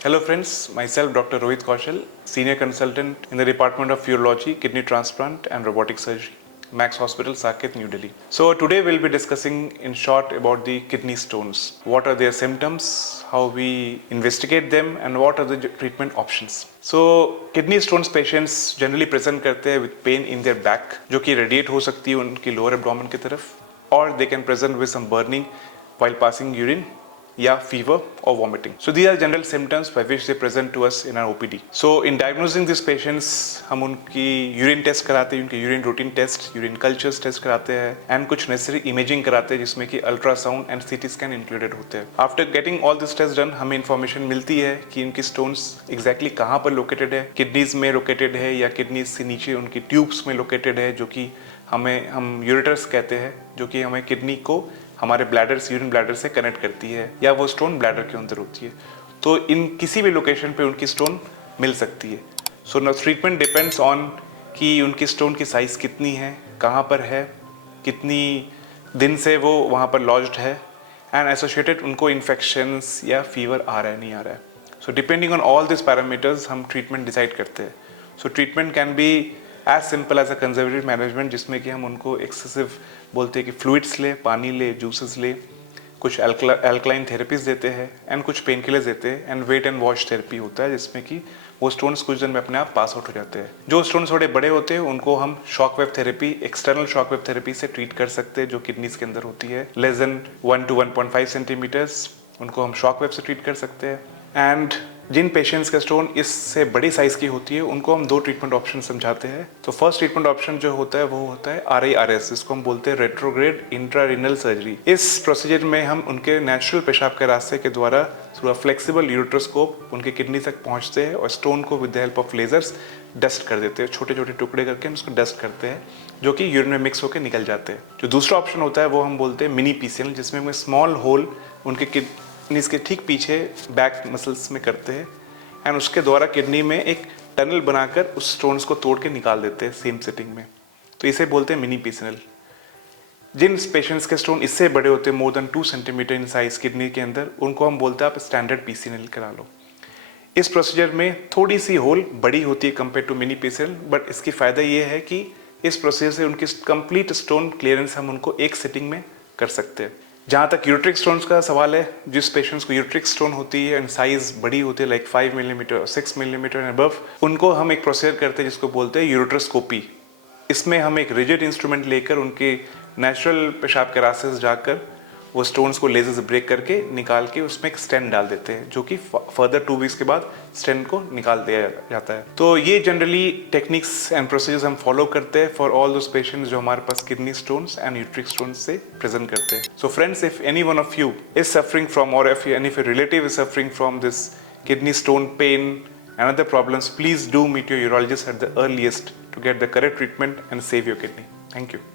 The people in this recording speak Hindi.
Hello friends, myself Dr. Rohit Kaushal, Senior Consultant in the Department of Urology, Kidney Transplant and Robotic Surgery, Max Hospital, Saket, New Delhi. So today we'll be discussing in short about the kidney stones. What are their symptoms, how we investigate them and what are the treatment options. So kidney stones patients generally present करते हैं with pain in their back, जो कि radiate हो सकती है उनकी lower abdomen की तरफ, or they can present with some burning while passing urine या fever or vomiting. So these are general symptoms by which they present to us in our OPD. So in diagnosing these patients, हम उनकी urine test कराते हैं, उनके urine routine test, urine cultures test कराते हैं, and कुछ necessary imaging कराते हैं जिसमें कि ultrasound and CT scan included होते हैं. After getting all this tests done, हमें information मिलती है कि उनकी stones exactly कहाँ पर located है, kidneys में located है या kidneys से नीचे उनकी tubes में located है, जो कि हम ureters कहते हैं, जो कि हमें किडनी को हमारे ब्लैडर से यूरिन ब्लैडर से कनेक्ट करती है या वो स्टोन ब्लैडर के अंदर होती है. तो इन किसी भी लोकेशन पे उनकी स्टोन मिल सकती है. So no treatment depends on कि उनकी स्टोन की साइज़ कितनी है, कहाँ पर है, कितनी दिन से वो वहाँ पर लॉज्ड है एंड एसोसिएटेड उनको इन्फेक्शंस या फीवर आ रहा है नहीं आ रहा है. So depending on all this parameters हम ट्रीटमेंट डिसाइड करते हैं. So treatment can be as simple as a conservative management, जिसमें कि हम उनको एक्सेसिव बोलते हैं कि फ्लूइड्स ले, पानी ले, जूसेस ले, कुछ एल्कलाइन थेरेपीज देते हैं एंड कुछ पेन किलर्स देते हैं and wait and watch therapy होता है जिसमें कि वो स्टोन्स कुछ दिन में अपने आप पास आउट हो जाते हैं. जो स्टोन्स थोड़े बड़े होते हैं उनको हम shock wave therapy, external shock wave therapy से ट्रीट कर सकते हैं, जो किडनीज के अंदर होती है. लेस देन 1 to 1.5 सेंटीमीटर्स उनको हम शॉक वेव से ट्रीट कर सकते हैं. एंड जिन पेशेंट्स का स्टोन इससे बड़ी साइज़ की होती है उनको हम 2 ट्रीटमेंट ऑप्शन समझाते हैं. तो फर्स्ट ट्रीटमेंट ऑप्शन जो होता है वो होता है RIRS, जिसको हम बोलते हैं रेट्रोग्रेड इंट्रारिनल सर्जरी. इस प्रोसीजर में हम उनके नेचुरल पेशाब के रास्ते के द्वारा थ्रू अ फ्लेक्सिबल यूरेट्रोस्कोप उनके किडनी तक पहुंचते हैं और स्टोन को with the help of lasers dust कर देते हैं. छोटे छोटे टुकड़े करके हम उसको डस्ट करते हैं जो कि यूरिन में मिक्स होकर निकल जाते हैं. जो दूसरा ऑप्शन होता है वो हम बोलते हैं मिनी PCL, जिसमें हम स्मॉल होल उनके किडनीज के ठीक पीछे बैक मसल्स में करते हैं एंड उसके द्वारा किडनी में एक टनल बनाकर उस स्टोन्स को तोड़ के निकाल देते हैं सेम सेटिंग में. तो इसे बोलते हैं मिनी PCL. जिन पेशेंट्स के स्टोन इससे बड़े होते हैं, more than 2 centimetre in size kidney के अंदर, उनको हम बोलते हैं आप स्टैंडर्ड PCL करा लो. इस प्रोसीजर में थोड़ी सी होल बड़ी होती है compare to mini PCL, but इसकी फ़ायदा ये है कि इस प्रोसीजर से उनकी कंप्लीट स्टोन क्लियरेंस हम उनको एक सिटिंग में कर सकते हैं. जहाँ तक यूरेट्रिक स्टोन्स का सवाल है, जिस पेशेंट्स को यूरेट्रिक स्टोन होती है एंड साइज बड़ी होती है like 5 millimetre 6 millimetre and above, उनको हम एक प्रोसीजर करते हैं जिसको बोलते हैं यूरेट्रोस्कोपी. इसमें हम एक रिजिड इंस्ट्रूमेंट लेकर उनके नेचुरल पेशाब के रास्ते से जाकर वो स्टोन्स को लेजर से ब्रेक करके निकाल के उसमें एक स्टेंट डाल देते हैं, जो कि फर्दर 2 वीक्स के बाद स्टेंट को निकाल दिया जाता है. तो ये जनरली टेक्निक्स एंड प्रोसीजर्स हम फॉलो करते हैं फॉर ऑल दोस पेशेंट्स जो हमारे पास kidney stones and uric stones से प्रेजेंट करते हैं. So friends, if any one of you is suffering from और if any of your relative is suffering from this kidney stone pain and other problems, please do meet your urologist at the earliest to get the correct treatment and save your kidney. Thank you.